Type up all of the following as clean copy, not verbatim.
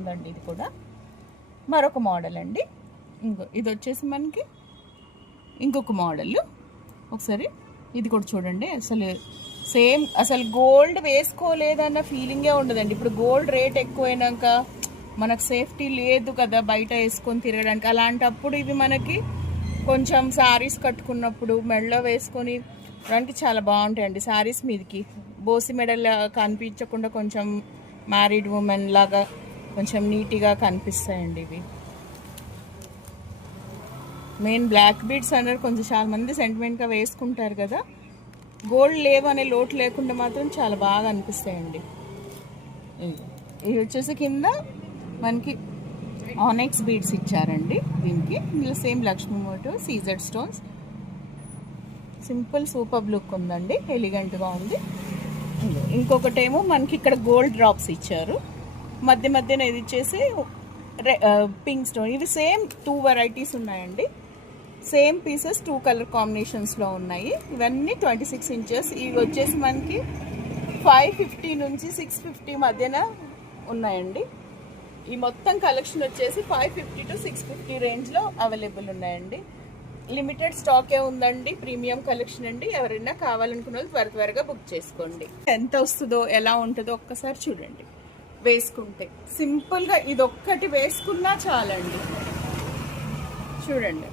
ఉందండి. ఇది కూడా మరొక మోడల్ అండి. ఇది వచ్చేసి మనకి ఇంకొక మోడల్. ఒకసారి ఇది కూడా చూడండి. అసలు గోల్డ్ వేసుకోలేదన్న ఫీలింగే ఉండదండి. ఇప్పుడు గోల్డ్ రేట్ ఎక్కువైనాక మనకు సేఫ్టీ లేదు కదా బయట వేసుకొని తిరగడానికి. అలాంటప్పుడు ఇవి మనకి కొంచెం శారీస్ కట్టుకున్నప్పుడు మెడలో వేసుకొని దానికి చాలా బాగుంటాయండి. శారీస్ మీదకి బోసి మెడల్ కనిపించకుండా కొంచెం మ్యారీడ్ ఉమెన్ లాగా కొంచెం నీట్గా కనిపిస్తాయండి ఇవి. మెయిన్ బ్లాక్ బీడ్స్ అన్నారు కొంచెం చాలా మంది సెంటిమెంట్గా వేసుకుంటారు కదా. గోల్డ్ లేవు అనే లోటు లేకుండా మాత్రం చాలా బాగా అనిపిస్తాయండి. ఇవి వచ్చేసి కింద మనకి ఆనెక్స్ బీడ్స్ ఇచ్చారండి. దీనికి ఇందులో same Lakshmi motive CZ stones. Simple super look ఉందండి, ఎలిగెంట్గా ఉంది. ఇంకొకటేమో మనకి ఇక్కడ గోల్డ్ డ్రాప్స్ ఇచ్చారు. మధ్యన ఇది ఇచ్చేసి పింక్ స్టోన్. ఇవి సేమ్ 2 వెరైటీస్ ఉన్నాయండి. సేమ్ పీసెస్ 2 కలర్ కాంబినేషన్స్లో ఉన్నాయి. ఇవన్నీ 26 ఇంచెస్. ఇవి వచ్చేసి మనకి 550 నుంచి 650 మధ్యన ఉన్నాయండి. ఈ మొత్తం కలెక్షన్ వచ్చేసి 550 to 650 రేంజ్లో అవైలబుల్ ఉన్నాయండి. లిమిటెడ్ స్టాకే ఉందండి. ప్రీమియం కలెక్షన్ అండి. ఎవరైనా కావాలనుకున్న వాళ్ళు త్వరగా బుక్ చేసుకోండి. ఎంత వస్తుందో ఎలా ఉంటుందో ఒక్కసారి చూడండి. వేసుకుంటే సింపుల్గా ఇదొక్కటి వేసుకున్నా చాలండి. చూడండి,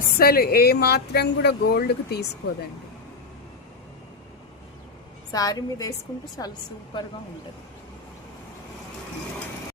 అస్సలు ఏమాత్రం కూడా గోల్డ్కి తీసుకోదండి. శారీ మీద వేసుకుంటే చాలా సూపర్గా ఉంటుంది.